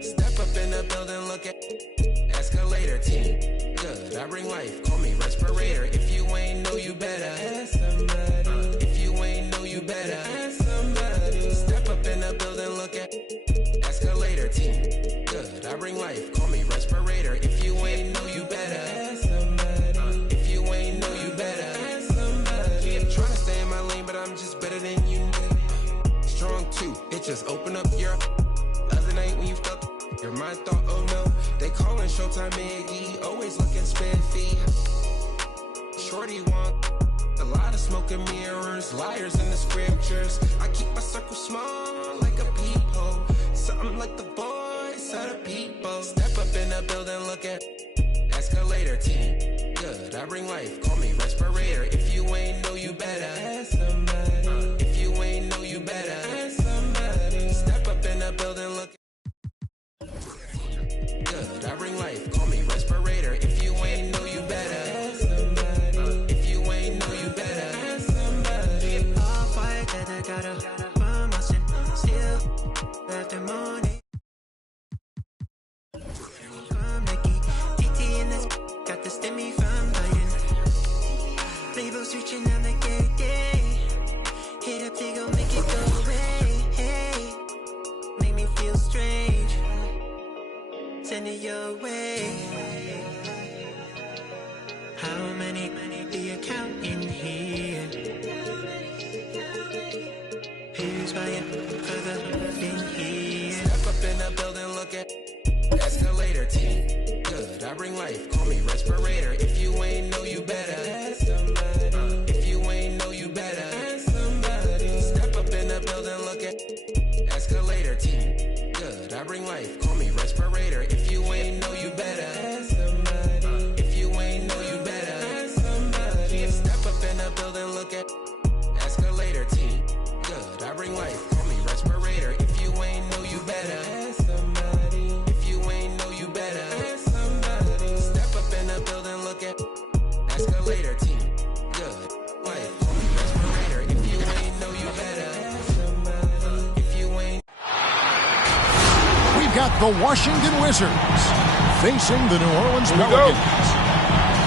Step up in the building, look at escalator team. Good, I bring life, call me respirator. If you ain't know, you better ask somebody. If you ain't know, you better ask somebody. Step up in the building, look at escalator team. Good, I bring life, call me respirator. If you ain't know, you better ask somebody. If you ain't know, you better ask somebody. I'm trying to stay in my lane, but I'm just better than you. Strong too, it just open up your other night when you felt your mind thought, oh no, they calling Showtime Maggie, always looking spiffy. Shorty want a lot of smoke and mirrors, liars in the scriptures. I keep my circle small like a peephole, something like the voice of the people. Step up in the building, look at escalator team. Good, I bring life, call me respirator. If you ain't know, you better ask somebody. If you ain't know, you better ask somebody. Step up in the building, look. Good, I bring life, call me respirator. If you ain't know, you better ask somebody. If you ain't know, you better ask somebody. All fire that I got a promotion, still left the morning. From Nike, DT in this, got the stimmy from Biden. Labels reaching out like yeah. Hit up, they gon' make it go away. Hey, make me feel strange. Send it your way. How many do you count in here? Who's buying for the in here? Step up in the building, look at escalator team. Good, I bring life, call me respirator. If you ain't know, you better ask somebody. If you ain't know, you better ask somebody. Step up in the building, look at escalator team. Good, I bring life, call me respirator. If you ain't know, you better ask somebody. If you ain't know, you better ask somebody. Step up in the building, look at escalator team. Good, I bring life, call me respirator. If you ain't know, you better ask somebody. If you ain't know, you better ask somebody. Step up in the building, look at escalator team. Good, life, call me respirator. If you ain't know, you better ask somebody. If you ain't. We've got the Washington Wizards facing the New Orleans Pelicans.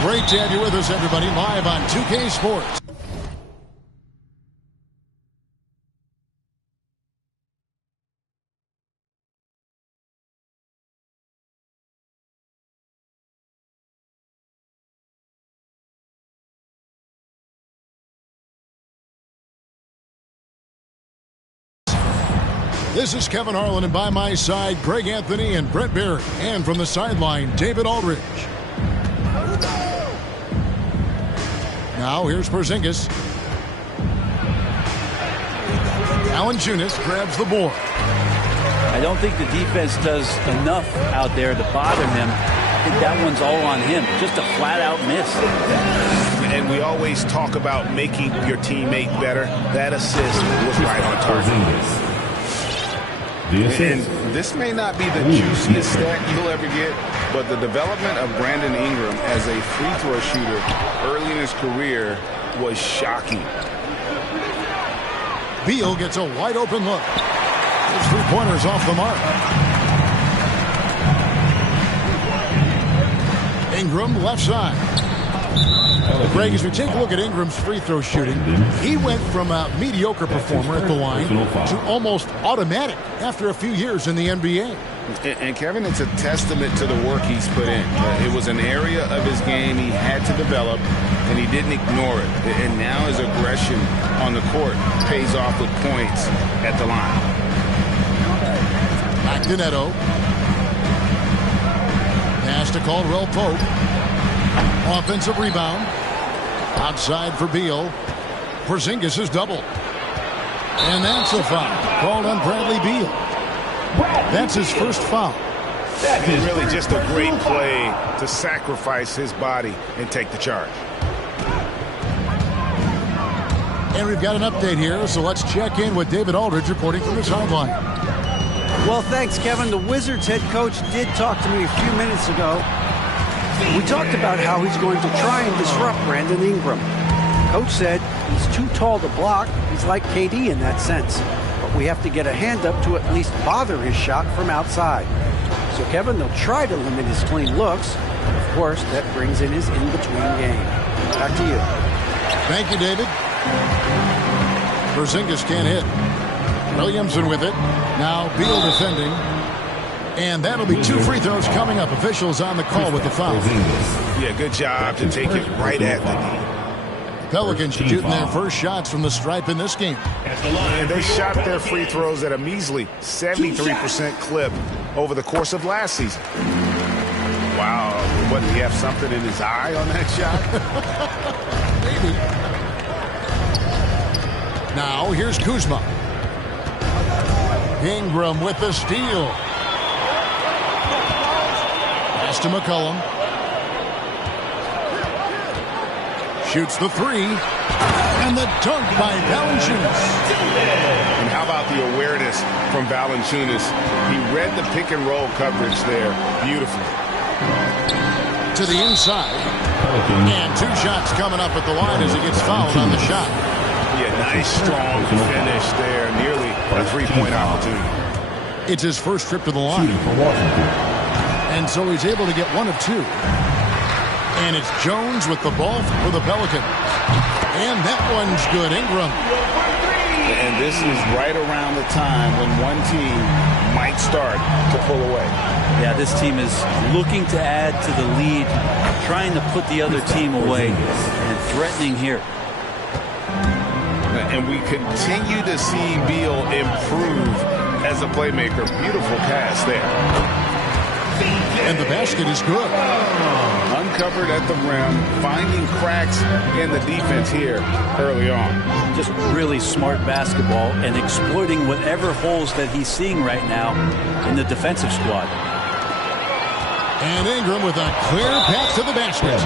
Great to have you with us, everybody, live on 2K Sports. This is Kevin Harlan, and by my side, Greg Anthony and Brent Barry. And from the sideline, David Aldridge. Now, here's Porzingis. Valanciunas grabs the board. I don't think the defense does enough out there to bother him. I think that one's all on him. Just a flat-out miss. And we always talk about making your teammate better. That assist was right on target. And this may not be the juiciest stat you'll ever get, but the development of Brandon Ingram as a free throw shooter early in his career was shocking. Beal gets a wide open look. His three-pointers off the mark. Ingram left side. Greg, as we take a look at Ingram's free throw shooting, he went from a mediocre performer at the line to almost automatic after a few years in the NBA. And Kevin, it's a testament to the work he's put in. It was an area of his game he had to develop, and he didn't ignore it. And now his aggression on the court pays off with points at the line. Back to Neto. Pass to Caldwell Pope. Offensive rebound. Outside for Beal. Porzingis is doubled. And that's a foul called on Bradley Beal. That's his first foul. And really just a great play to sacrifice his body and take the charge. And we've got an update here, so let's check in with David Aldridge reporting from the sideline. Well, thanks, Kevin. The Wizards head coach did talk to me a few minutes ago. We talked about how he's going to try and disrupt Brandon Ingram. Coach said he's too tall to block. He's like KD in that sense. But we have to get a hand up to at least bother his shot from outside. So, Kevin, they'll try to limit his clean looks. Of course, that brings in his in-between game. Back to you. Thank you, David. Porzingis can't hit. Williamson with it. Now Beal defending. And that'll be 2 free throws coming up. Officials on the call with the foul. Yeah, good job to take it right at the knee. Pelicans shooting their first shots from the stripe in this game. And they shot their free throws at a measly 73% clip over the course of last season. Wow, what, did he have something in his eye on that shot? Maybe. Now here's Kuzma. Ingram with the steal. Pass to McCollum. Shoots the 3. And the dunk by Valanciunas. And how about the awareness from Valanciunas? He read the pick and roll coverage there. Beautiful. To the inside. And 2 shots coming up at the line as he gets fouled on the shot. Yeah, nice strong finish there. Nearly a 3-point opportunity. It's his first trip to the line. And so he's able to get 1 of 2. And it's Jones with the ball for the Pelicans. And that one's good. Ingram. And this is right around the time when one team might start to pull away. Yeah, this team is looking to add to the lead, trying to put the other team away, and threatening here. And we continue to see Beal improve as a playmaker. Beautiful pass there. And the basket is good. Uncovered at the rim, finding cracks in the defense here early on. Just really smart basketball and exploiting whatever holes that he's seeing right now in the defensive squad. And Ingram with a clear path to the basket.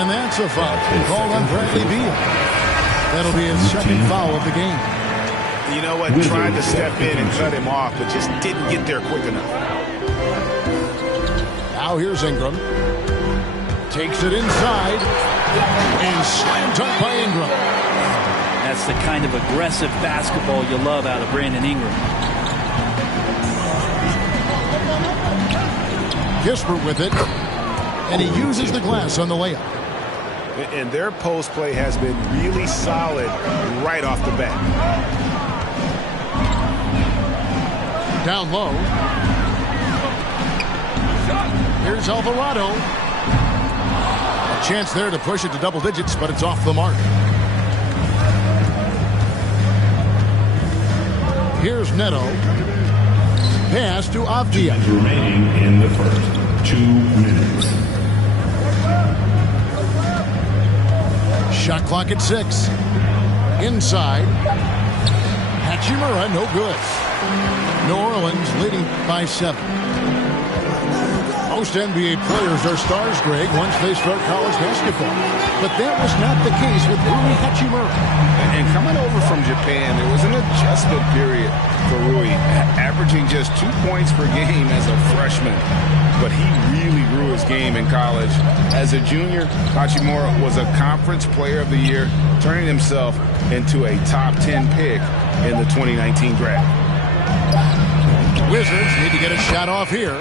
And that's a foul called on Bradley Beal. That'll be his second foul of the game. You know what? Tried to step in and cut him off, but just didn't get there quick enough. Now here's Ingram. Takes it inside. And slam dunk by Ingram. That's the kind of aggressive basketball you love out of Brandon Ingram. Kispert with it. And he uses the glass on the layup. And their post play has been really solid right off the bat. Down low. Here's Alvarado. A chance there to push it to double digits, but it's off the mark. Here's Neto. Pass to Avdia. Remaining in the first 2 minutes. Shot clock at 6. Inside. Hachimura, no good. New Orleans leading by 7. Most NBA players are stars, Greg, once they start college basketball. But that was not the case with Rui Hachimura. And coming over from Japan, there was an adjustment period for Rui, averaging just 2 points per game as a freshman. But he really grew his game in college. As a junior, Hachimura was a conference player of the year, turning himself into a top 10 pick in the 2019 draft. Wizards need to get a shot off here.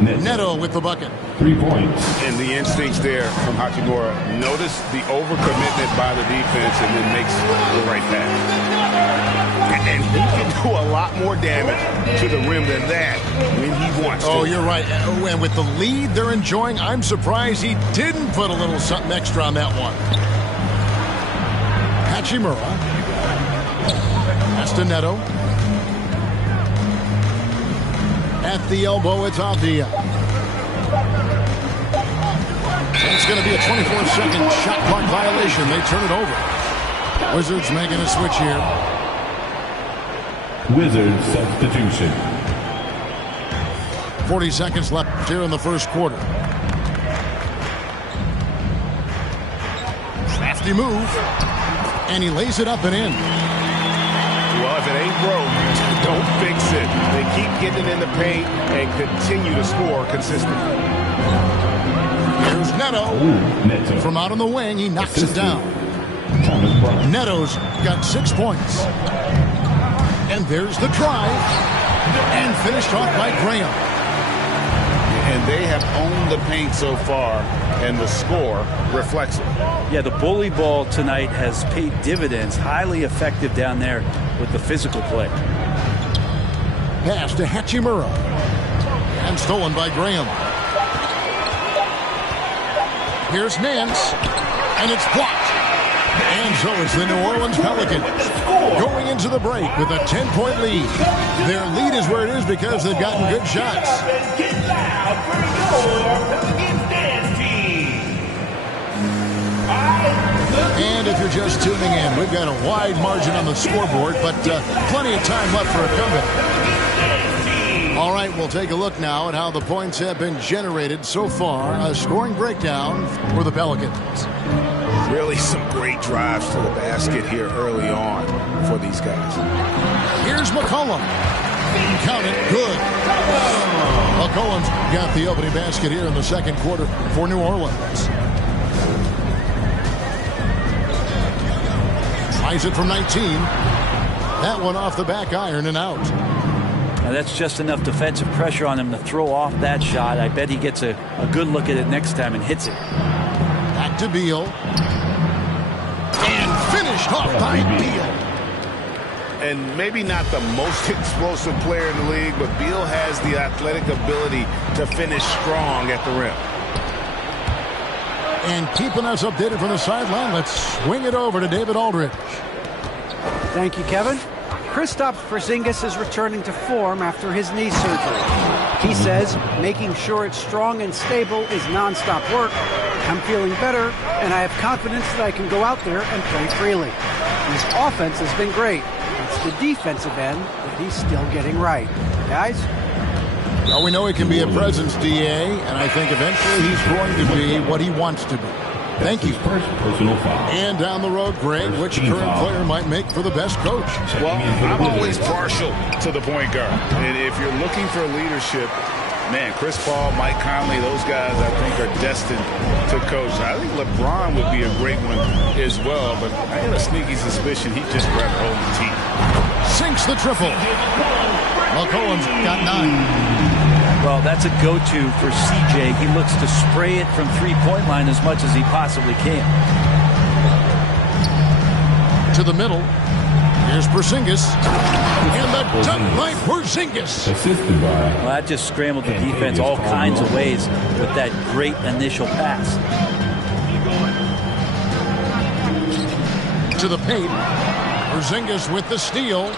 Neto with the bucket. 3 points. And the instincts there from Hachimura. Notice the overcommitment by the defense and then makes the right pass. And he can do a lot more damage to the rim than that when he wants to. Oh, you're right. And with the lead they're enjoying, I'm surprised he didn't put a little something extra on that one. Hachimura. Pass to Neto. At the elbow, it's Avdia. It's going to be a 24-second shot clock violation. They turn it over. Wizards making a switch here. Wizards substitution. 40 seconds left here in the first quarter. Crafty move. And he lays it up and in. Well, if it ain't broke, don't fix it. They keep getting it in the paint and continue to score consistently. Here's Neto. Neto. From out on the wing, he knocks it down. Neto's got 6 points. And there's the drive. And finished off by Graham. And they have owned the paint so far, and the score reflects it. Yeah, the bully ball tonight has paid dividends. Highly effective down there with the physical play. Pass to Hachimura. And stolen by Graham. Here's Nance. And it's blocked. And so it's the New Orleans Pelicans going into the break with a 10-point lead. Their lead is where it is because they've gotten good shots. And if you're just tuning in, we've got a wide margin on the scoreboard, but plenty of time left for a comeback. All right, we'll take a look now at how the points have been generated so far. A scoring breakdown for the Pelicans. Really some great drives to the basket here early on for these guys. Here's McCollum. Count it. Good. McCollum's got the opening basket here in the second quarter for New Orleans. Tries it from 19. That one off the back iron and out. Now that's just enough defensive pressure on him to throw off that shot. I bet he gets a good look at it next time and hits it. Back to Beal. And finished off by Beal. And maybe not the most explosive player in the league, but Beal has the athletic ability to finish strong at the rim. And keeping us updated from the sideline, let's swing it over to David Aldridge. Thank you, Kevin. Kristaps Porzingis is returning to form after his knee surgery. He says making sure it's strong and stable is nonstop work. I'm feeling better, and I have confidence that I can go out there and play freely. His offense has been great. It's the defensive end that he's still getting right. Guys? Well, we know he can be a presence, DA, and I think eventually he's going to be what he wants to be. Thank you. Personal foul. And down the road, Greg, which current player might make for the best coach? Well, I'm always partial to the point guard. And if you're looking for leadership, man, Chris Paul, Mike Conley, those guys I think are destined to coach. I think LeBron would be a great one as well, but I had a sneaky suspicion he'd just grab hold of the team. Sinks the triple. McCollum's got 9. Well, that's a go-to for CJ. He looks to spray it from three-point line as much as he possibly can. To the middle. Here's Porzingis. And the dunk by Porzingis. Assisted by. Well, that just scrambled the defense all kinds of ways with that great initial pass. To the paint. Porzingis with the steal.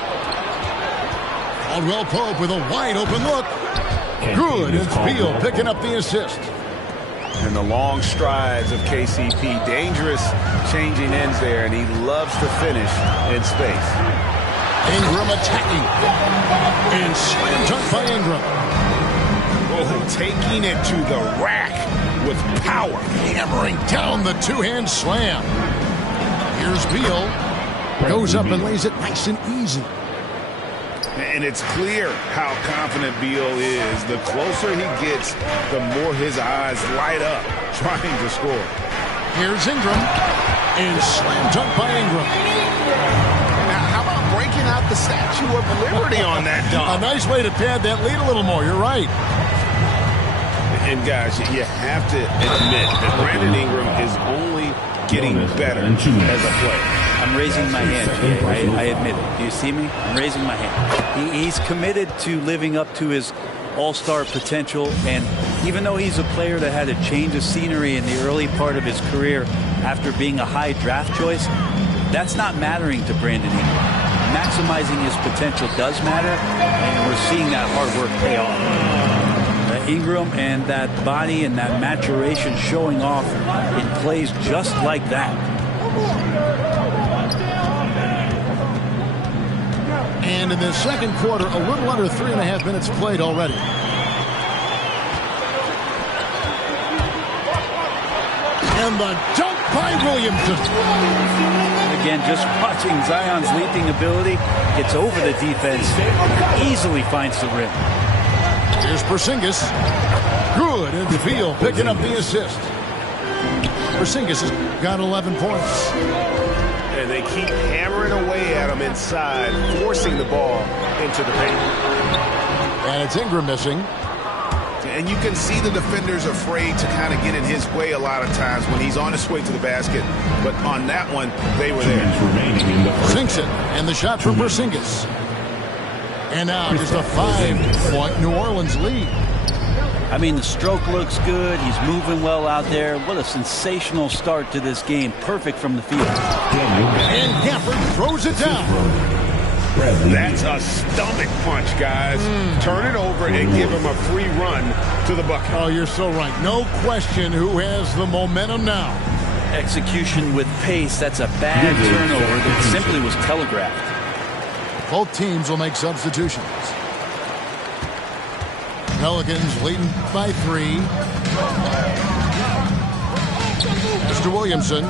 Caldwell Pope with a wide-open look. Good. It's Beal picking up the assist. And the long strides of KCP. Dangerous changing ends there, and he loves to finish in space. Ingram attacking. And slam dunk by Ingram. Oh, taking it to the rack with power. Hammering down the two-hand slam. Here's Beal. Goes up and lays it nice and easy. And it's clear how confident Beal is. The closer he gets, the more his eyes light up trying to score. Here's Ingram. And slam dunk by Ingram. Now, how about breaking out the Statue of Liberty on that dunk? A nice way to pad that lead a little more. You're right. And, guys, you have to admit that Brandon Ingram is only getting better as a player. I'm raising my hand, I admit it. Do you see me? I'm raising my hand. He's committed to living up to his all-star potential, and even though he's a player that had a change of scenery in the early part of his career after being a high draft choice, that's not mattering to Brandon Ingram. Maximizing his potential does matter, and we're seeing that hard work pay off. Ingram and that body and that maturation showing off in plays just like that. And in the second quarter, a little under 3.5 minutes played already. And the dunk by Williamson. Again, just watching Zion's leaping ability, gets over the defense, easily finds the rim. Here's Porzingis. Good. And Beal picking up the assist. Porzingis has got 11 points. And they keep hammering away at him inside, forcing the ball into the paint. And it's Ingram missing. And you can see the defenders afraid to kind of get in his way a lot of times when he's on his way to the basket. But on that one, they were there. Sinks it, and the shot from Porzingis. And now just a 5-point New Orleans lead. I mean, the stroke looks good. He's moving well out there. What a sensational start to this game. Perfect from the field. And Gafford throws it down. That's a stomach punch, guys. Turn it over and give him a free run to the bucket. Oh, you're so right. No question who has the momentum now. Execution with pace. That's a bad turnover that simply was telegraphed. Both teams will make substitutions. Pelicans leading by 3. Mr. Williamson.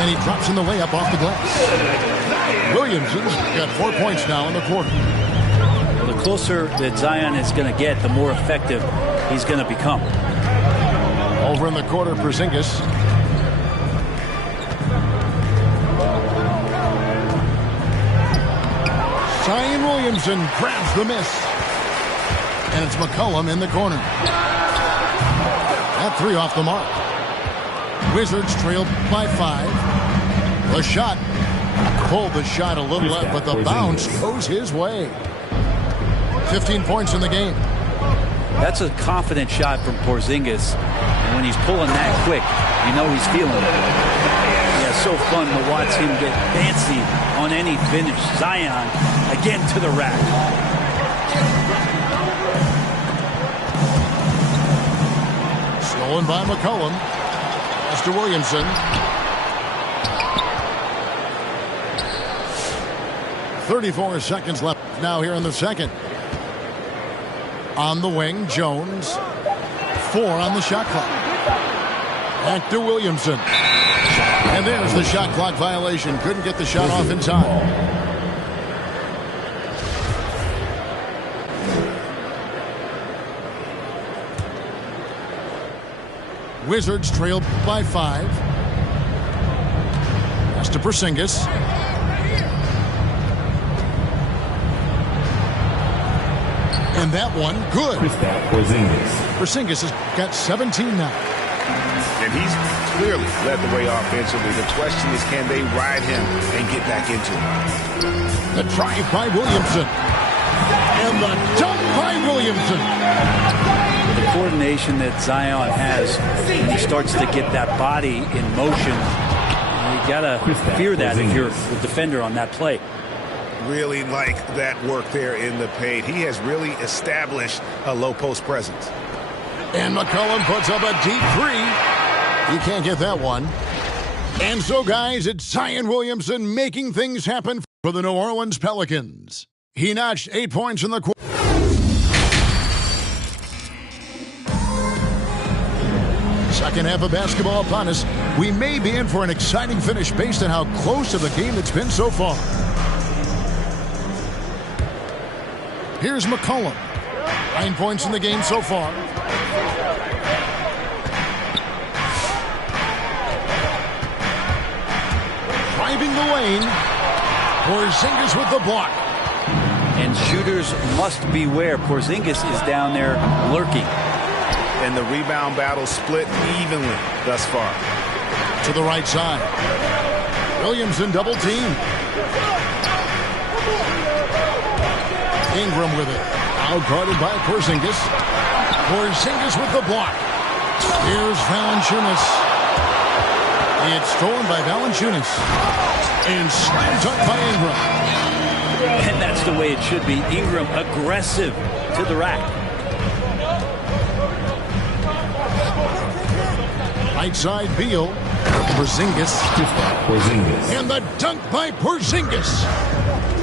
And he drops in the layup off the glass. Williamson's got 4 points now in the quarter. Well, the closer that Zion is going to get, the more effective he's going to become. Over in the quarter, Porzingis. Zion Williamson grabs the miss. And it's McCollum in the corner. That 3 off the mark. Wizards trailed by 5. The shot. Pulled the shot a little left, but the bounce goes his way. 15 points in the game. That's a confident shot from Porzingis. And when he's pulling that quick, you know he's feeling it. Yeah, so fun to watch him get fancy on any finish. Zion again to the rack. Stolen by McCollum. Mr. Williamson. 34 seconds left now here in the second. On the wing, Jones. 4 on the shot clock. Back to Williamson. And there's the shot clock violation. Couldn't get the shot off in time. Wizards trail by 5. Pass to Porzingis. And that one, good. Porzingis has got 17 now. And he's clearly led the way offensively. The question is, can they ride him and get back into it? The drive by Williamson. And the dunk by Williamson. The coordination that Zion has when he starts to get that body in motion, you got to fear that if you're the defender on that play. Really like that work there in the paint. He has really established a low post presence. And McCollum puts up a deep 3. He can't get that one. And so, guys, it's Zion Williamson making things happen for the New Orleans Pelicans. He notched 8 points in the quarter. Second half of basketball upon us. We may be in for an exciting finish based on how close to the game it's been so far. Here's McCollum. 9 points in the game so far. Driving the lane. Porzingis with the block. And shooters must beware. Porzingis is down there lurking. And the rebound battle split evenly thus far. To the right side. Williamson double team. Ingram with it. Out guarded by Porzingis. Porzingis with the block. Here's Valanciunas. It's stolen by Valanciunas. And slammed up by Ingram. And that's the way it should be. Ingram aggressive to the rack. Right side, Beal. Porzingis. And the dunk by Porzingis.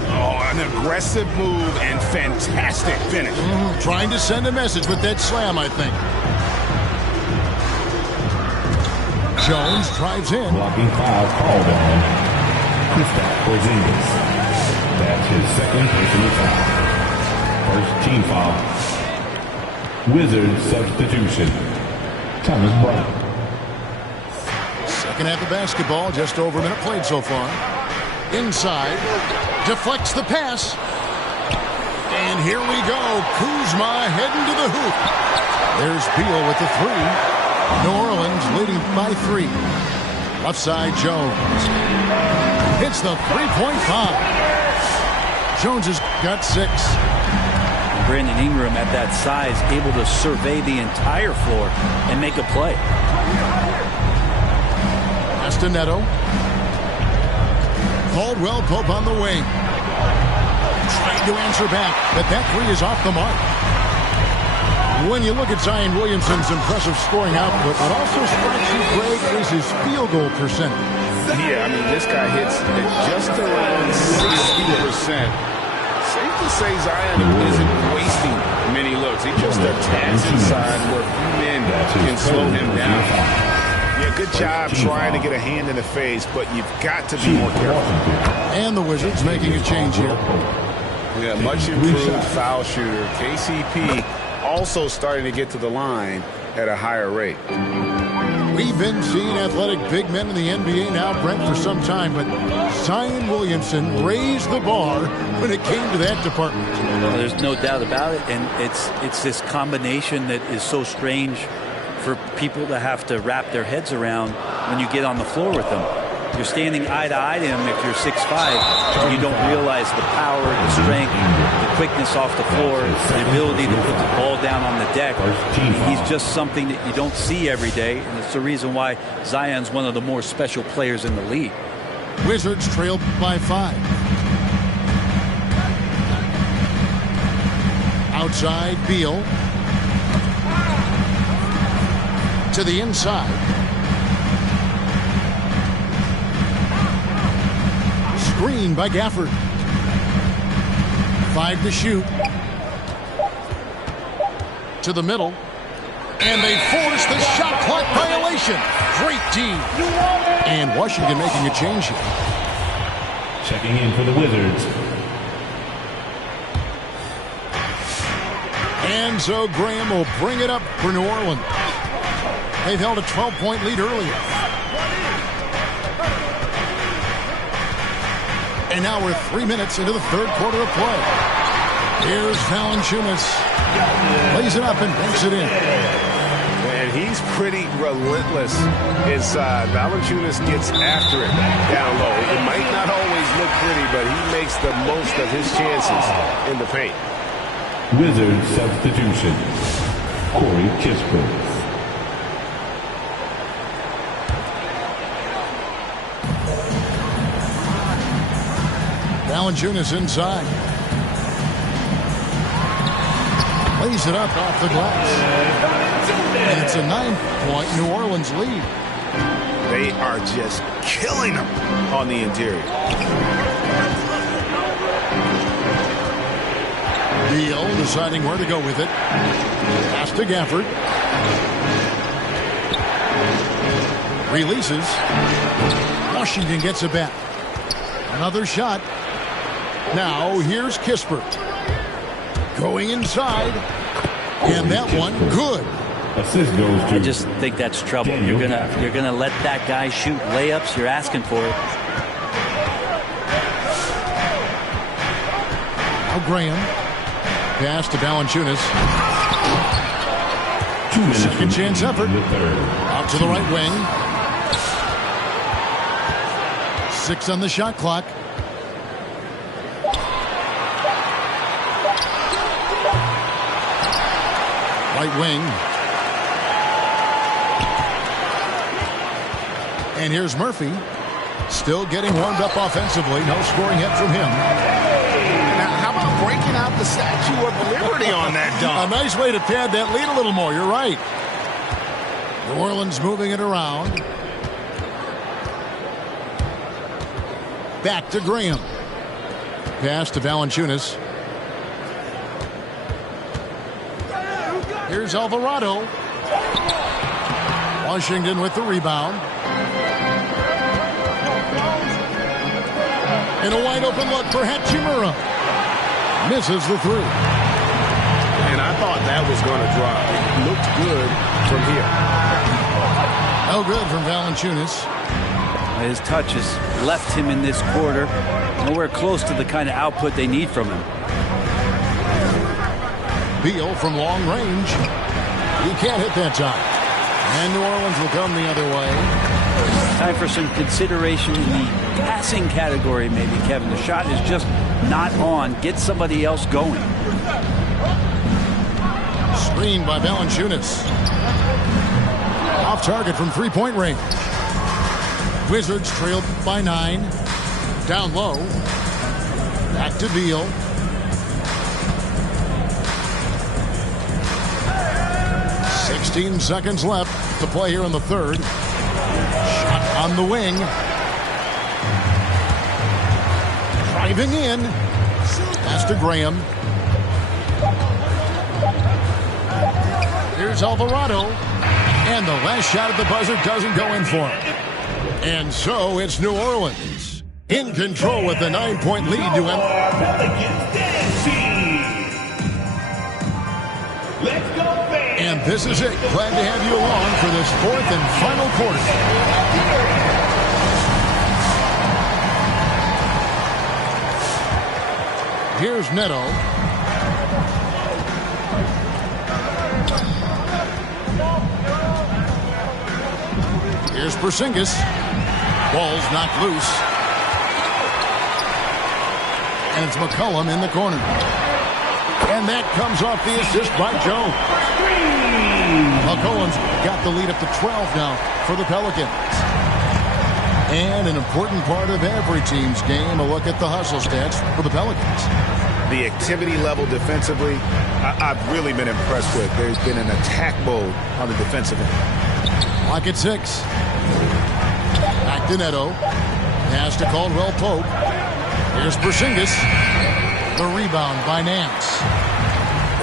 Oh, an aggressive move and fantastic finish. Trying to send a message with that slam, I think. Jones drives in. Blocking foul called on Kristaps Porzingis. That's his second personal foul. First team foul. Wizards substitution. Thomas Bryant. Second half of basketball, just over a minute played so far. Inside, deflects the pass. And here we go. Kuzma heading to the hoop. There's Beal with the three. New Orleans leading by 3. Left side, Jones. Hits the three-point foul. Jones has got 6. Brandon Ingram at that size, able to survey the entire floor and make a play. Castanedo. Caldwell Pope on the wing. Trying to answer back, but that three is off the mark. When you look at Zion Williamson's impressive scoring output, it also strikes you, Greg, is his field goal percentage. Yeah, I mean, this guy hits at just around 60%. Safe to say Zion isn't wasting many looks. He just attacks inside where few men can slow him down. Yeah, good job trying to get a hand in the face, but you've got to be more careful. And the Wizards making a change here. Yeah, much improved foul shooter. KCP also starting to get to the line at a higher rate. We've been seeing athletic big men in the NBA now, Brent, for some time, but Zion Williamson raised the bar when it came to that department. Well, there's no doubt about it, and it's this combination that is so strange for people to have to wrap their heads around when you get on the floor with them. You're standing eye to eye to him if you're 6'5", and you don't realize the power, the strength, the quickness off the floor, the ability to put the ball down on the deck. He's just something that you don't see every day, and it's the reason why Zion's one of the more special players in the league. Wizards trailed by 5. Outside, Beal. To the inside. Screen by Gafford. 5 to shoot. To the middle. And they force the shot clock violation. Great team. And Washington making a change here. Checking in for the Wizards. And so Graham will bring it up for New Orleans. They've held a 12-point lead earlier. And now we're 3 minutes into the third quarter of play. Here's Valanciunas. Lays it up and banks it in. And he's pretty relentless as Valanciunas gets after it down low. It might not always look pretty, but he makes the most of his chances in the paint. Wizard substitution. Corey Kispert. Valanciunas inside. Lays it up off the glass. And it's a 9-point New Orleans lead. They are just killing them on the interior. Beal deciding where to go with it. Pass to Gafford. Releases. Washington gets it back. Another shot. Now here's Kispert. Going inside. And that one good. Assist goes to. I just think that's trouble. You're gonna let that guy shoot layups. You're asking for it. Now Graham. Pass to Valanciunas. 2 minutes. Second chance effort. The third. Out to the right wing. 6 on the shot clock. Right wing. And here's Murphy. Still getting warmed up offensively. No scoring yet from him. Now, how about breaking out the Statue of Liberty on that dunk? A nice way to pad that lead a little more. You're right. New Orleans moving it around. Back to Graham. Pass to Valanciunas. Here's Alvarado. Washington with the rebound. And a wide open look for Hachimura. Misses the three. And I thought that was going to drop. It looked good from here. No good from Valanciunas. His touch has left him in this quarter nowhere close to the kind of output they need from him. Beal from long range. He can't hit that time. And New Orleans will come the other way. Time for some consideration in the passing category, maybe, Kevin. The shot is just not on. Get somebody else going. Screened by Valanciunas. Off target from three-point range. Wizards trailed by 9. Down low. Back to Beal. Seconds left to play here in the third. Shot on the wing. Driving in. Pass to Graham. Here's Alvarado. And the last shot at the buzzer doesn't go in for him. And so it's New Orleans in control with the 9-point lead to him. Let's go, fans! And this is it. Glad to have you along for this fourth and final quarter. Here's Neto. Here's Porzingis. Ball's knocked loose. And it's McCollum in the corner. And that comes off the assist by Jones. McCollum's got the lead up to 12 now for the Pelicans. And an important part of every team's game, a look at the hustle stats for the Pelicans. The activity level defensively, I've really been impressed with. There's been an attack mode on the defensive end. Clock at 6. Back to Neto. Pass to Caldwell Pope. Here's Porzingis. The rebound by Nance.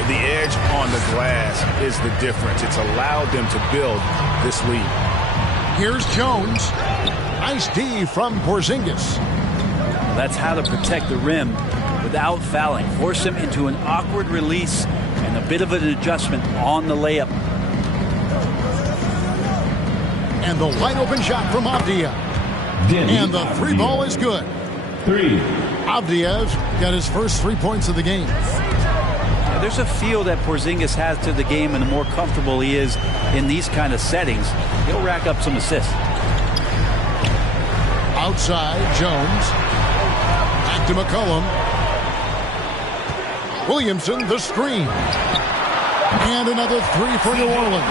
The edge on the glass is the difference. It's allowed them to build this lead. Here's Jones. Nice D from Porzingis. That's how to protect the rim without fouling. Force him into an awkward release and a bit of an adjustment on the layup. And the wide open shot from Avdija. And the three ball is good. 3. Avdija's got his first 3 points of the game. Now, there's a feel that Porzingis has to the game, and the more comfortable he is in these kind of settings, he'll rack up some assists. Outside, Jones. Back to McCollum. Williamson, the screen. And another three for New Orleans.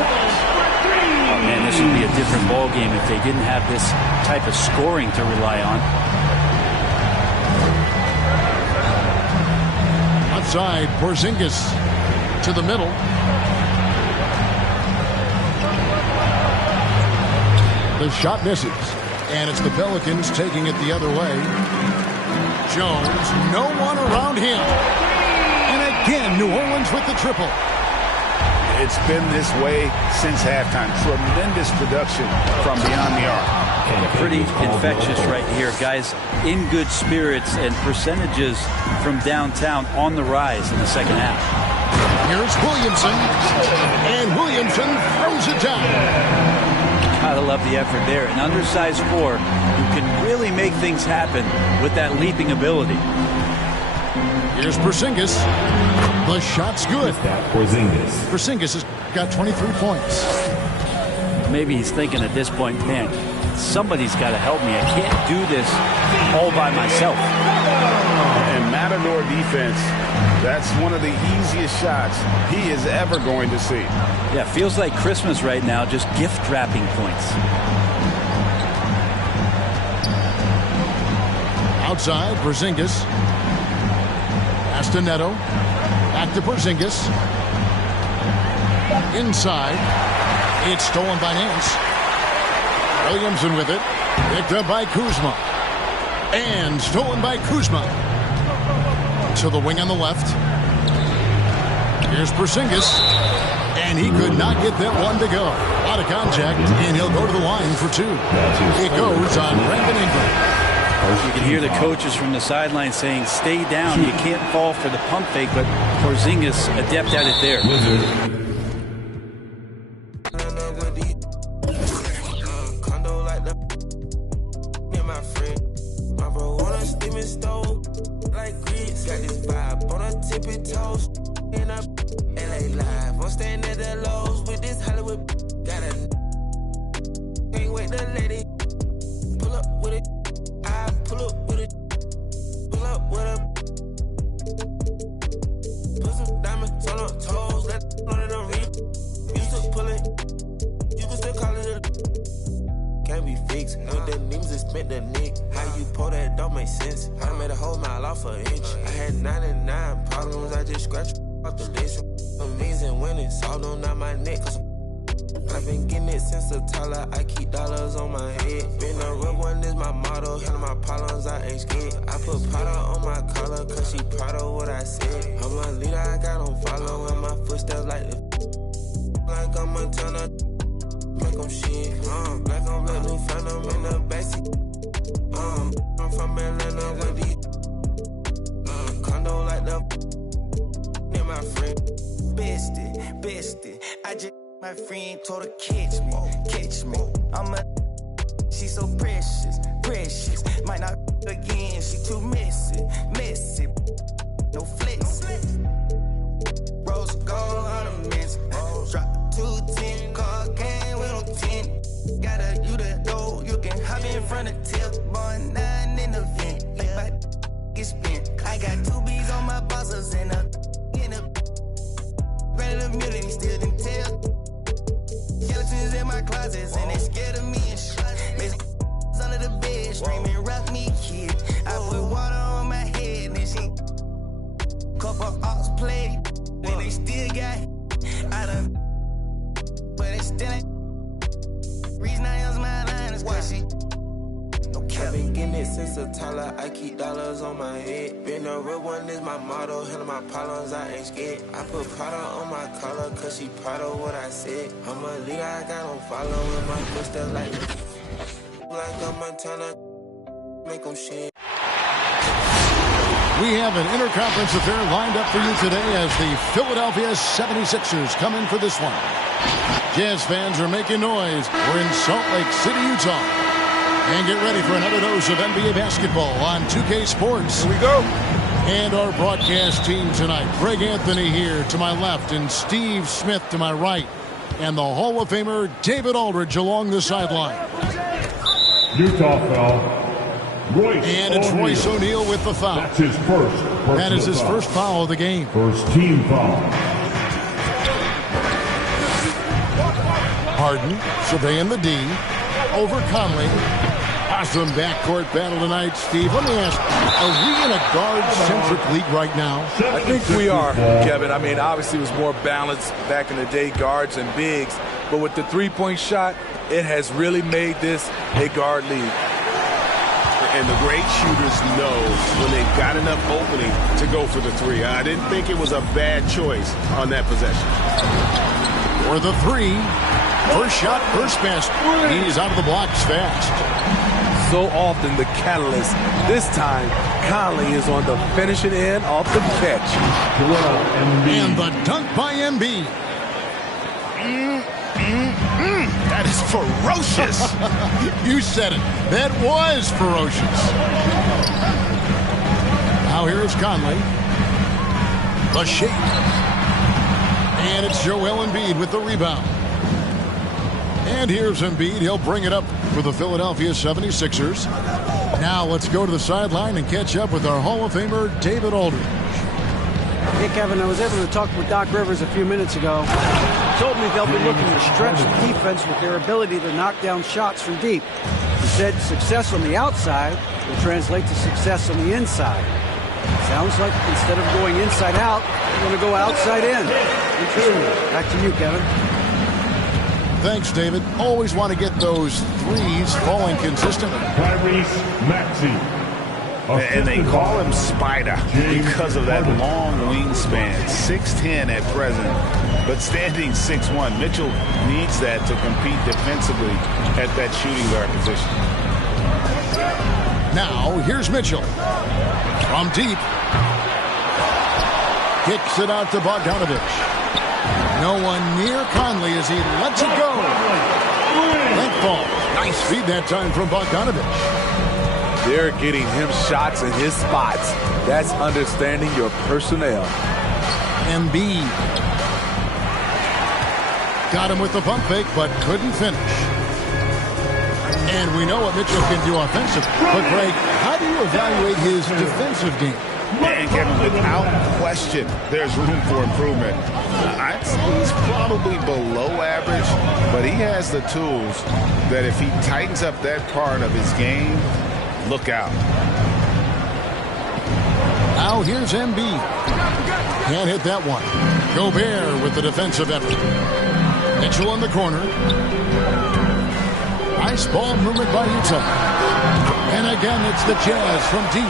Oh, man, this would be a different ball game if they didn't have this type of scoring to rely on. Outside, Porzingis to the middle. The shot misses. And it's the Pelicans taking it the other way. Jones, no one around him. And again, New Orleans with the triple. It's been this way since halftime. Tremendous production from beyond the arc. Pretty infectious right here. Guys in good spirits and percentages from downtown on the rise in the second half. Here's Williamson. And Williamson throws it down. Gotta love the effort there. An undersized 4 who can really make things happen with that leaping ability. Here's Porzingis. The shot's good. Porzingis has got 23 points. Maybe he's thinking at this point, man, somebody's got to help me. I can't do this all by myself. And Matador defense, that's one of the easiest shots he is ever going to see. Yeah, feels like Christmas right now, just gift wrapping points. Outside, Porzingis. Pass to Neto. Back to Porzingis. Inside. It's stolen by Nance. Williamson with it. Picked up by Kuzma. And stolen by Kuzma. To the wing on the left. Here's Porzingis. And he could not get that one to go. Out of contact, and he'll go to the line for 2. It goes on Brandon Ingram. You can hear the coaches from the sideline saying, stay down. You can't fall for the pump fake, but Porzingis adept at it there. Got this vibe on a tippy toes, and I LA live. I'm staying at the Lowe's with this Hollywood. Got a can't wait to let it pull up with it. I pull up with it. Pull up with a put some diamonds on her toes. Let it on the ring. Used to pull it. You can still call it a can't be fixed. With the names and spent the nick. How you pull that don't make sense. I made a whole mile off an inch. I had 99 problems. I just scratched off the list. Amazing winning. Salt on out my neck. Cause I've been getting it since the Tyler. I keep dollars on my head. Been a real one is my motto. Handle my problems, I ain't scared. I put powder on my collar, cause she proud of what I said. I'm a leader, I got on following my footsteps like the like I'm a turner. Make them shit. Like I'm let new phantom in the backseat. I'm from Atlanta with these condo like the near my friend. Bestie. I just my friend told her catch me. She's so precious. Might not again, she too messy. No flex. Rose gold ornaments. Drop 210, car came with no 10. Got a you the door, you can hop in front of tip. Born 9 in the vent. Like my get spent. I got 2 B's on my bosses and a granted the music, still didn't tell. Skeletons in my closets and they scared of me and shit. Under the bed, screaming, rock me, kid. I put water on my head and she couple ox played. Then they still got I done, but they still ain't. Reason I use my line is cause she I've been getting it since the Tyler. I keep dollars on my head. Been a real one is my motto. Handle my problems, I ain't scared. I put powder on my collar, cause she proud of what I said. I'm a leader, I got on following my footsteps like I'm a turner. Make them shit. We have an interconference affair lined up for you today as the Philadelphia 76ers come in for this one. Jazz fans are making noise. We're in Salt Lake City, Utah. And get ready for another dose of NBA basketball on 2K Sports. Here we go. And our broadcast team tonight. Greg Anthony here to my left and Steve Smith to my right. And the Hall of Famer David Aldridge along the sideline. Utah foul. Royce and it's Royce O'Neal with the foul. That's his first. That is his first foul of the game. First team foul. Harden surveying the D. Over Conley. Awesome backcourt battle tonight, Steve. Let me ask, are we in a guard-centric league right now? I think we are, Kevin. I mean, obviously it was more balanced back in the day, guards and bigs. But with the three-point shot, it has really made this a guard league. And the great shooters know when they've got enough opening to go for the three. I didn't think it was a bad choice on that possession. For the three. First shot, first pass. He's out of the blocks fast. So often the catalyst. This time, Conley is on the finishing end off the catch. And the dunk by Embiid. That is ferocious. You said it. That was ferocious. Now here is Conley. The shape. And it's Joel Embiid with the rebound. And here's Embiid. He'll bring it up for the Philadelphia 76ers. Now let's go to the sideline and catch up with our Hall of Famer, David Aldridge. Hey, Kevin, I was able to talk with Doc Rivers a few minutes ago. He told me they'll be looking to stretch the defense with their ability to knock down shots from deep. He said success on the outside will translate to success on the inside. Sounds like instead of going inside out, they're going to go outside in. Interesting. Back to you, Kevin. Thanks, David. Always want to get those threes falling consistently. Tyrese Maxey. And they call him Spider because of that long wingspan. 6'10" at present, but standing 6'1". Mitchell needs that to compete defensively at that shooting guard position. Now, here's Mitchell. From deep. Kicks it out to Bogdanovich. No one near Conley as he lets it go. Length ball. Nice feed that time from Bogdanovich. They're getting him shots in his spots. That's understanding your personnel. Embiid. Got him with the pump fake, but couldn't finish. And we know what Mitchell can do offensively. But, Greg, how do you evaluate his defensive game? And Kevin, without question, there's room for improvement. I'd say he's probably below average, but he has the tools that if he tightens up that part of his game, look out. Now here's Embiid. Can't hit that one. Gobert with the defensive effort. Mitchell in the corner. Nice ball movement by Utah. And again, it's the Jazz from deep.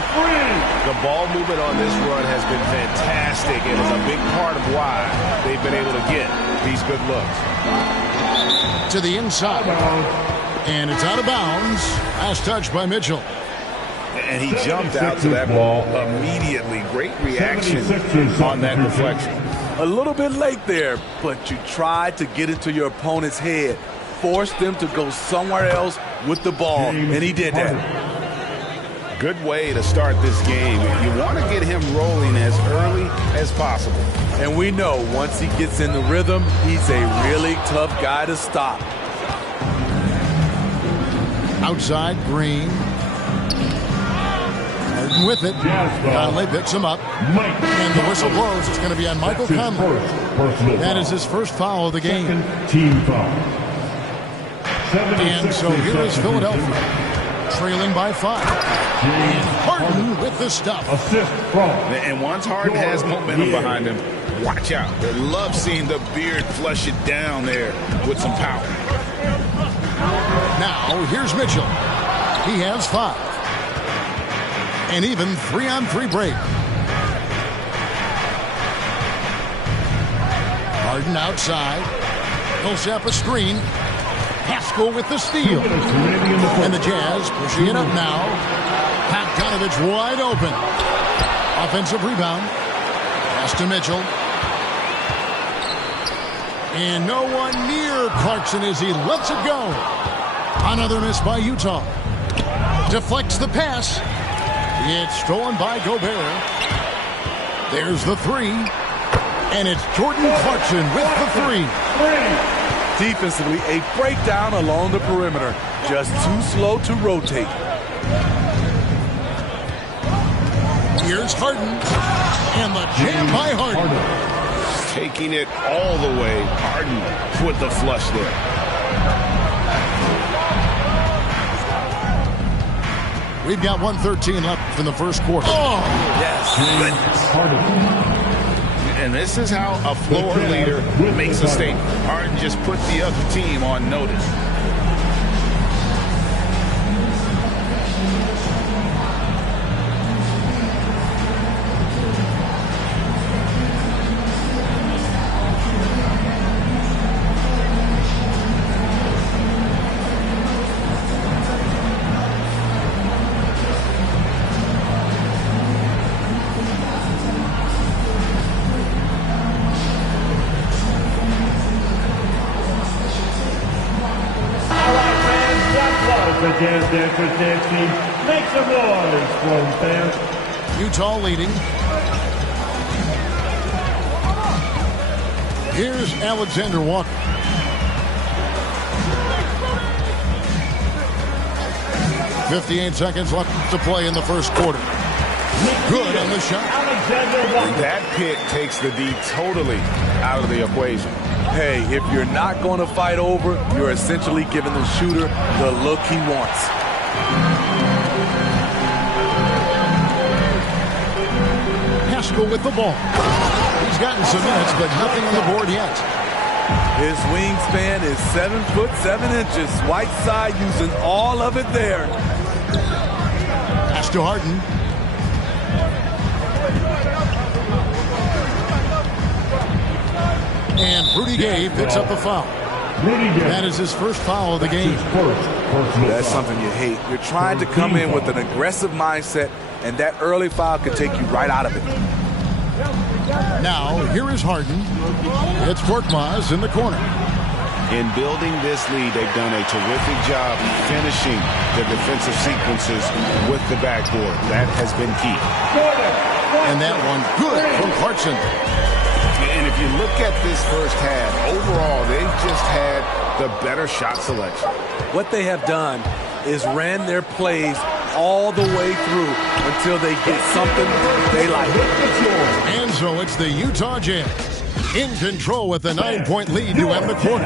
The ball movement on this run has been fantastic and is a big part of why they've been able to get these good looks. To the inside. And it's out of bounds. Last touch by Mitchell. And he jumped out to that ball immediately. Great reaction on that deflection. A little bit late there, but you tried to get into your opponent's head. Force them to go somewhere else with the ball, and he did that. Good way to start this game. You want to get him rolling as early as possible. And we know once he gets in the rhythm, he's a really tough guy to stop. Outside, Green. Harden with it. Conley picks him up. And the whistle blows. It's going to be on Michael Conley. That is his first foul of the game. Team foul. And so here is Philadelphia, trailing by 5. And Harden with the stuff. Assist from. And once Harden has momentum behind him, watch out. They love seeing the beard flush it down there with some power. Now here's Mitchell. He has 5. And even 3-on-3 break. Harden outside. Millsap a screen. Pascal with the steal. And the Jazz pushing it up now. Bogdanovich wide open. Offensive rebound. Pass to Mitchell. And no one near Clarkson as he lets it go. Another miss by Utah. Deflects the pass. It's stolen by Gobert. There's the 3. And it's Jordan Clarkson with the 3. Defensively, a breakdown along the perimeter. Just too slow to rotate. Here's Harden. And the jam by Harden. Taking it all the way. Harden with the flush there. We've got 1:13 left in the first quarter. Oh, yes. Harden. And this is how a floor leader makes a statement. Harden just put the other team on notice. The Jazz Dancers dance team. Make some noise, Sloan fans. Utah leading. Here's Alexander Walker. .58 seconds left to play in the first quarter. Good on the shot. That pick takes the D totally out of the equation. Hey, if you're not going to fight over, you're essentially giving the shooter the look he wants. Pascal with the ball. He's gotten some minutes, but nothing on the board yet. His wingspan is 7 foot 7 inches. Whiteside using all of it there. Pass to Harden. And Rudy Gay picks up the foul. That is his first foul of the game. That's something you hate. You're trying to come in with an aggressive mindset, and that early foul could take you right out of it. Now, here is Harden. It's Korkmaz in the corner. In building this lead, they've done a terrific job finishing the defensive sequences with the backboard. That has been key. And that one good from Clarkson. you look at this first half, overall, they've just had the better shot selection. What they have done is ran their plays all the way through until they get something they like. And so it's the Utah Jazz in control with a 9-point lead to end the quarter.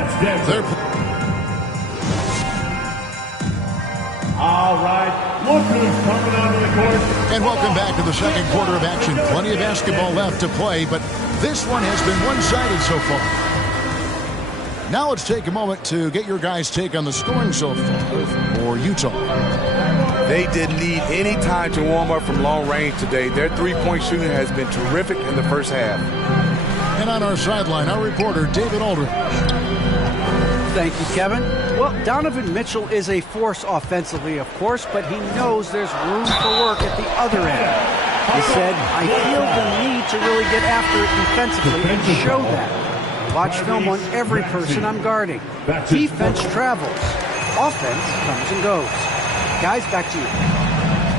All right, look who's coming onto the court. And welcome back to the second quarter of action. Plenty of basketball left to play, but this one has been one-sided so far. Now let's take a moment to get your guys' take on the scoring so far for Utah. They didn't need any time to warm up from long range today. Their three-point shooting has been terrific in the first half. And on our sideline, our reporter, David Aldridge. Thank you, Kevin. Well, Donovan Mitchell is a force offensively, of course, but he knows there's room for work at the other end. He said, I feel the need to really get after it defensively and show that. Watch film on every person I'm guarding. Defense travels. Offense comes and goes. Guys, back to you.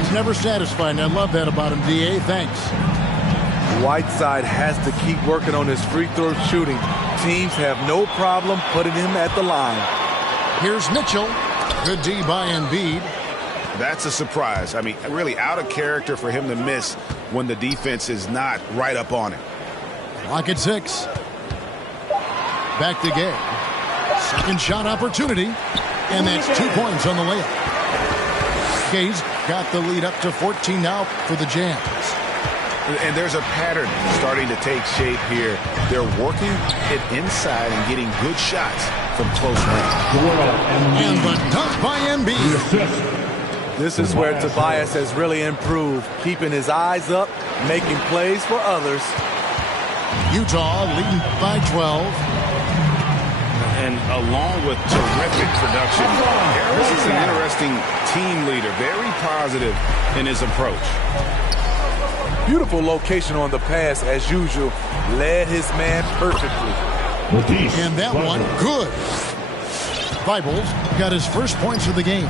He's never satisfied, and I love that about him, D.A. Thanks. Whiteside has to keep working on his free throw shooting. Teams have no problem putting him at the line. Here's Mitchell. Good D by Embiid. That's a surprise. I mean, really out of character for him to miss when the defense is not right up on him. Clock at 6. Back to Gay. Second shot opportunity. And that's 2 points on the layup. Gay's got the lead up to 14 now for the Jazz. And there's a pattern starting to take shape here. They're working it inside and getting good shots from close range. And the dunk by Embiid. This is where Tobias has really improved, keeping his eyes up, making plays for others. Utah leading by 12. And along with terrific production, Harris is an interesting team leader, very positive in his approach. Beautiful location on the pass, as usual. Led his man perfectly. And that one, good. Bibles got his first points of the game.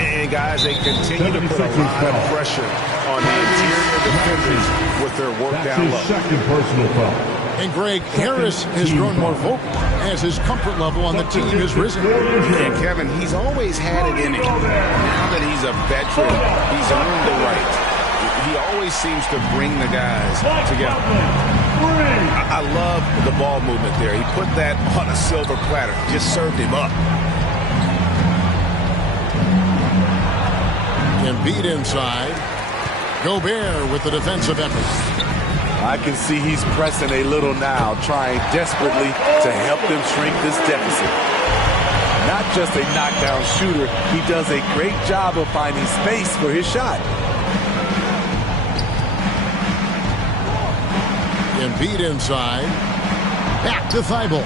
And guys, they continue to put a lot of pressure on the interior defenders with their work down low. Second personal foul. And Greg, Harris has grown more vocal as his comfort level on the team has risen. And Kevin, he's always had it in him. Now that he's a veteran, he's earned the right. He always seems to bring the guys together. I love the ball movement there. He put that on a silver platter. Just served him up. Embiid inside. Gobert with the defensive effort. I can see he's pressing a little now, trying desperately to help them shrink this deficit. Not just a knockdown shooter, he does a great job of finding space for his shot. Embiid inside. Back to Thibault.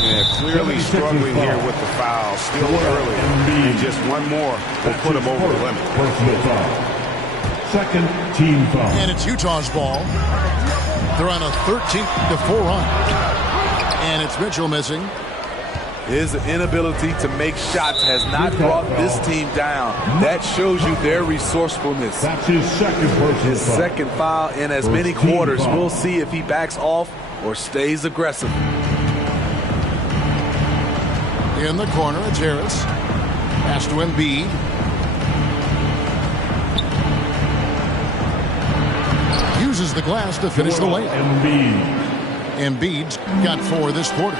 Yeah, clearly struggling here with the foul. Still early. And just one more will put him over the limit. Personal foul. Second team foul. And it's Utah's ball. They're on a 13-4 run. And it's Mitchell missing. His inability to make shots has not brought this team down. That shows you their resourcefulness. That's his second personal foul. His second foul in as many quarters. We'll see if he backs off or stays aggressive. In the corner, it's Harris. Pass to Embiid. Uses the glass to finish the layup. Embiid's got 4 this quarter.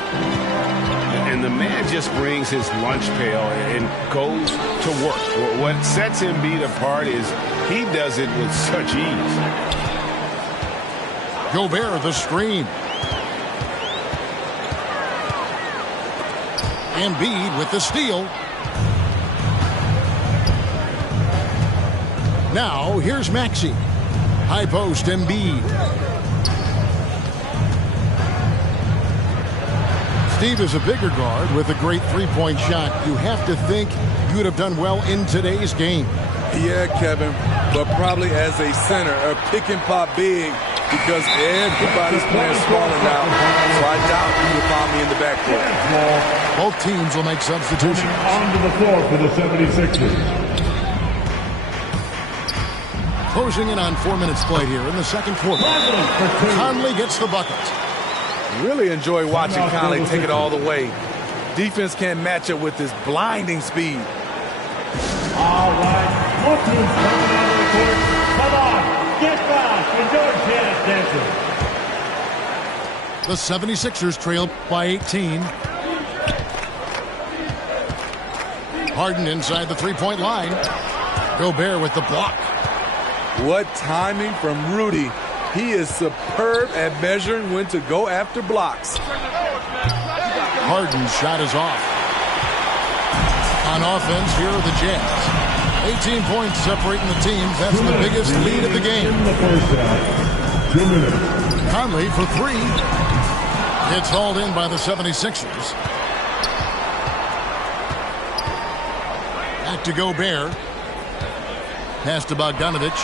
And the man just brings his lunch pail and goes to work. What sets Embiid apart is he does it with such ease. Gobert the screen. Embiid with the steal. Now here's Maxey. High post Embiid. Steve is a bigger guard with a great three-point shot. You have to think you would have done well in today's game. Yeah, Kevin, but probably as a center, a pick-and-pop big, because everybody's playing smaller now. So I doubt you would find me in the backcourt. Both teams will make substitutions. Onto the floor for the 76ers. Closing in on 4 minutes played here in the second quarter. Conley gets the bucket. Really enjoy watching Conley take it all the way. Defense can't match it with his blinding speed. All right, more teams coming out of the court. Come on, get back and don't jazz dancers. The 76ers trail by 18. Harden inside the three-point line. Gobert with the block. What timing from Rudy. He is superb at measuring when to go after blocks. Harden's shot is off. On offense, here are the Jazz. 18 points separating the teams. That's the biggest lead of the game. In the first half, 2 minutes. Conley for three. It's hauled in by the 76ers. Back to Gobert. Pass to Bogdanovic.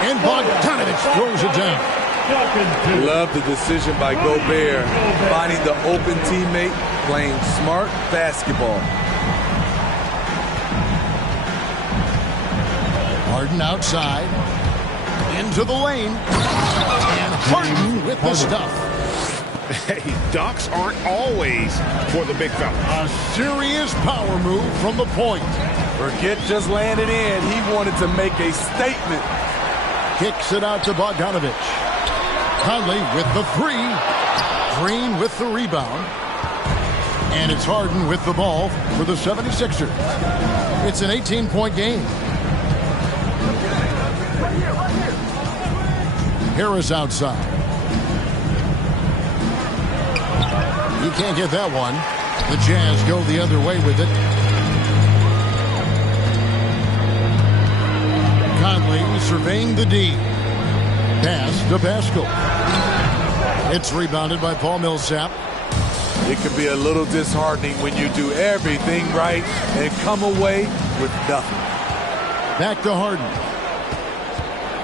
And Bogdanovic throws it down. Love the decision by Gobert. Finding the open teammate, playing smart basketball. Harden outside. Into the lane. And Harden with the stuff. Hey, dunks aren't always for the big fella. A serious power move from the point. Forget just laying it in. He wanted to make a statement. Kicks it out to Bogdanovic. Conley with the three. Green with the rebound. And it's Harden with the ball for the 76ers. It's an 18-point game. Harris outside. He can't get that one. The Jazz go the other way with it. Conley surveying the D. Pass to Pascal. It's rebounded by Paul Millsap. It can be a little disheartening when you do everything right and come away with nothing. Back to Harden.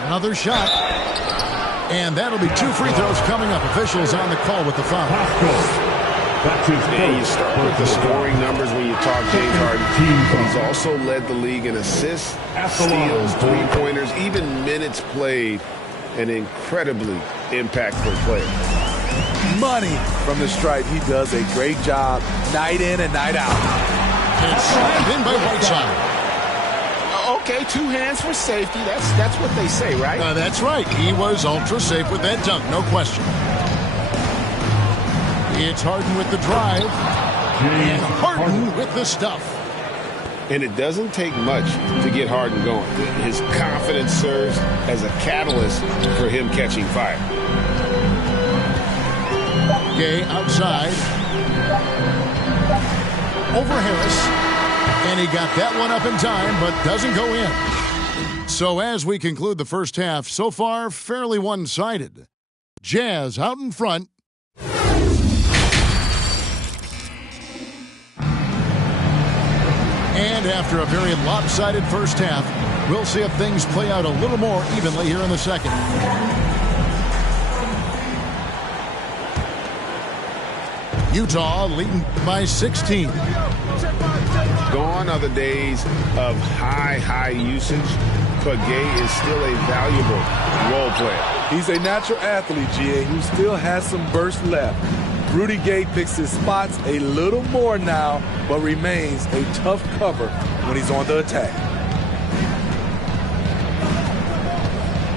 Another shot. And that'll be 2 free throws coming up. Officials on the call with the foul. Man, you start with the scoring numbers when you talk James Harden. He's also led the league in assists, steals, three-pointers, even minutes played. An incredibly impactful player. Money from the stripe. He does a great job night in and night out. It's slammed in by Whiteside. Okay, 2 hands for safety. That's what they say, right? That's right. He was ultra safe with that dunk, no question. It's Harden with the drive. And Harden with the stuff. And it doesn't take much to get Harden going. His confidence serves as a catalyst for him catching fire. Gay outside. Over Harris. And he got that one up in time, but doesn't go in. So as we conclude the first half, so far fairly one-sided. Jazz out in front. And after a very lopsided first half, we'll see if things play out a little more evenly here in the second. Utah leading by 16. Gone are the days of high usage, but Gay is still a valuable role player. He's a natural athlete, GA, who still has some burst left. Rudy Gay picks his spots a little more now, but remains a tough cover when he's on the attack.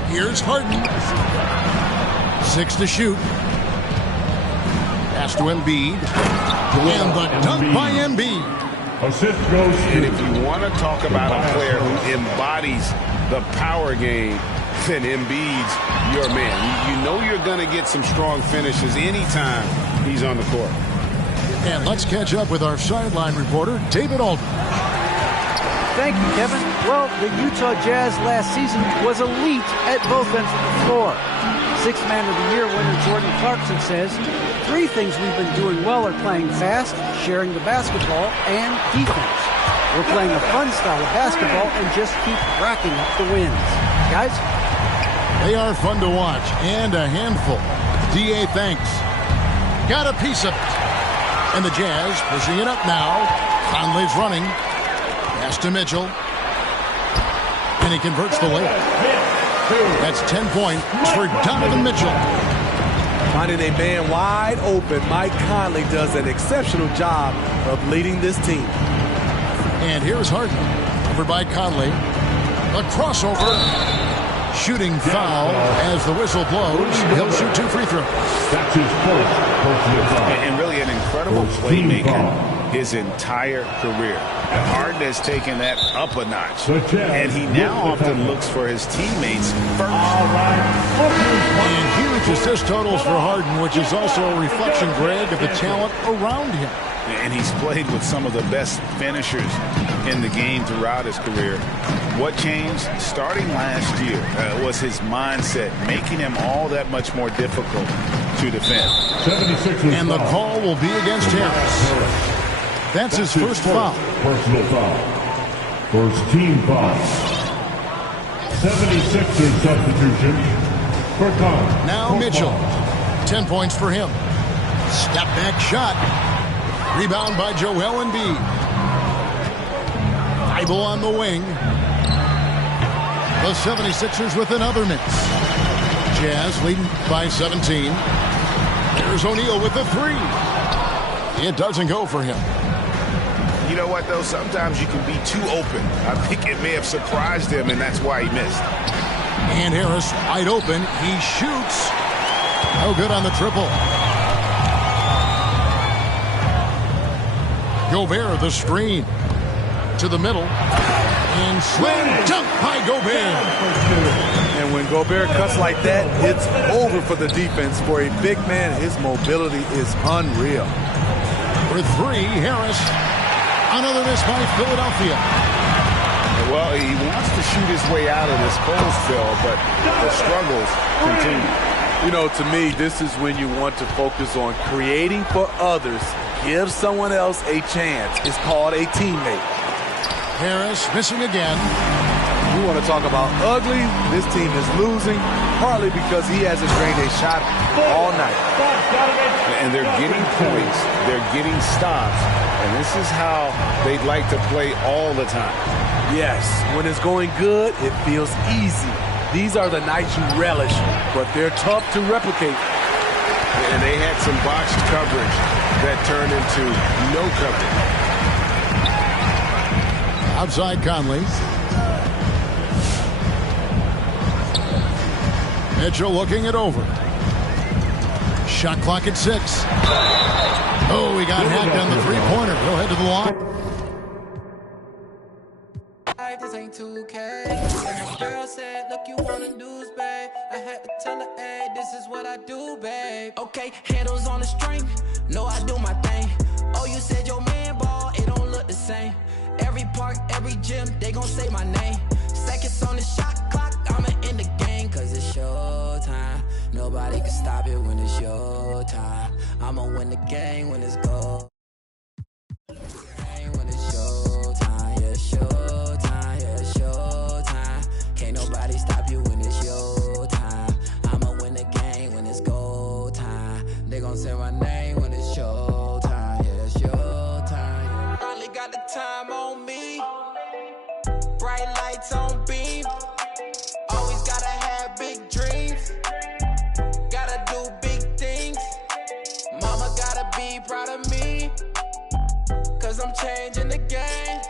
Here's Harden. 6 to shoot. Pass to Embiid. And the dunk by Embiid. Assist goes to. And if you want to talk about a player who embodies the power game, then Embiid's your man. You know you're going to get some strong finishes anytime he's on the court. And let's catch up with our sideline reporter, David Aldridge. Thank you, Kevin. Well, the Utah Jazz last season was elite at both ends of the floor. Sixth Man of the Year winner Jordan Clarkson says, 3 things we've been doing well are playing fast, sharing the basketball, and defense. We're playing a fun style of basketball and just keep racking up the wins. Guys? They are fun to watch and a handful. DA thanks. Got a piece of it. And the Jazz pushing it up now. Conley's running. Pass to Mitchell. And he converts the layup. That's 10 points for Donovan Mitchell. Finding a man wide open, Mike Conley does an exceptional job of leading this team. And here's Harden, covered by Conley. A crossover. Shooting foul as the whistle blows. He'll shoot 2 free throws. That's his first personal foul. And really an incredible playmaker his entire career. Harden has taken that up a notch. And he now often looks for his teammates first. And huge assist totals for Harden, which is also a reflection, Greg, of the talent around him. And he's played with some of the best finishers in the game throughout his career. What changed starting last year was his mindset, making him all that much more difficult to defend. And the call will be against Harris. That's his first foul. Personal foul. First team foul. 76ers substitution for Conley. Now Mitchell. 10 points for him. Step back shot. Rebound by Joel Embiid. Thibault on the wing. The 76ers with another miss. Jazz leading by 17. There's O'Neal with the 3. It doesn't go for him. You know what, though? Sometimes you can be too open. I think it may have surprised him, and that's why he missed. And Harris wide open. He shoots. No good on the triple. Gobert, the screen. To the middle. And slam dunk by Gobert. And when Gobert cuts like that, it's over for the defense. For a big man, his mobility is unreal. For 3, Harris. Another miss by Philadelphia. Well, he wants to shoot his way out of this cold spell, but the struggles continue. You know, to me, this is when you want to focus on creating for others. Give someone else a chance. It's called a teammate. Harris missing again. You want to talk about ugly? This team is losing, partly because he hasn't drained a shot all night. And they're getting points. They're getting stops. And this is how they'd like to play all the time. Yes, when it's going good, it feels easy. These are the nights you relish, but they're tough to replicate. And they had some botched coverage that turned into no coverage. Outside Conley. Mitchell looking it over. Shot clock at 6. Oh, he got hacked on the three-pointer. He'll head to the line. This ain't 2K. And the girl said, look, you wanna lose, babe. I had to tell her, hey, this is what I do, babe. Okay, handles on the string. No, I do my thing. Oh, you said your man ball, it don't look the same. Every park, every gym, they gon' say my name. Seconds on the shot clock, I'ma end the game, cause it's showtime. Nobody can stop it when it's your time. I'ma win the game when it's gold. When it's showtime, yeah, showtime, yeah, showtime. Can't nobody stop you when it's your time. I'ma win the game when it's gold time. They gon' say my name when it's showtime, yeah, showtime. Finally got the time on me. Bright lights on beam. Always gotta have big dreams. Gotta do big things. Mama gotta be proud of me. Cause I'm changing the game.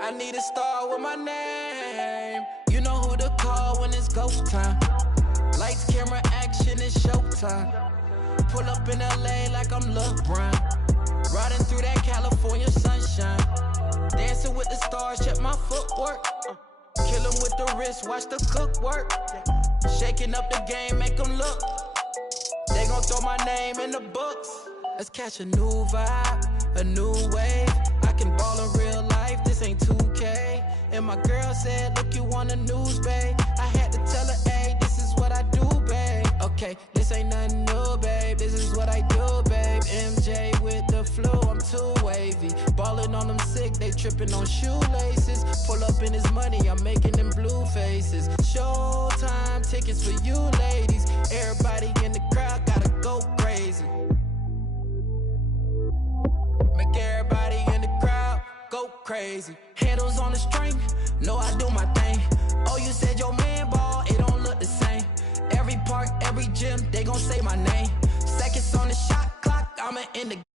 I need to start with my name. You know who to call when it's ghost time. Lights, camera, action, it's showtime. Pull up in LA like I'm LeBron. Riding through that California sunshine. Dancing with the stars, check my footwork. Kill 'em with the wrist, watch the cook work. Shaking up the game, make 'em look. They gon' throw my name in the books. Let's catch a new vibe, a new wave. I can ball in real life, this ain't 2K. And my girl said, look, you want the news, babe. I had to tell her, hey, this is what I do, babe. Okay, this ain't nothing new, babe. This is what I do, babe. MJ with the flu, I'm too wavy. Ballin' on them sick, they trippin' on shoelaces. Pull up in his money, I'm making them blue faces. Showtime tickets for you ladies. Everybody in the crowd gotta go crazy. Make everybody in the crowd go crazy. Handles on the string, no, I do my thing. Oh, you said your man ball, it park, every gym, they gon' say my name. Seconds on the shot clock, I'ma in the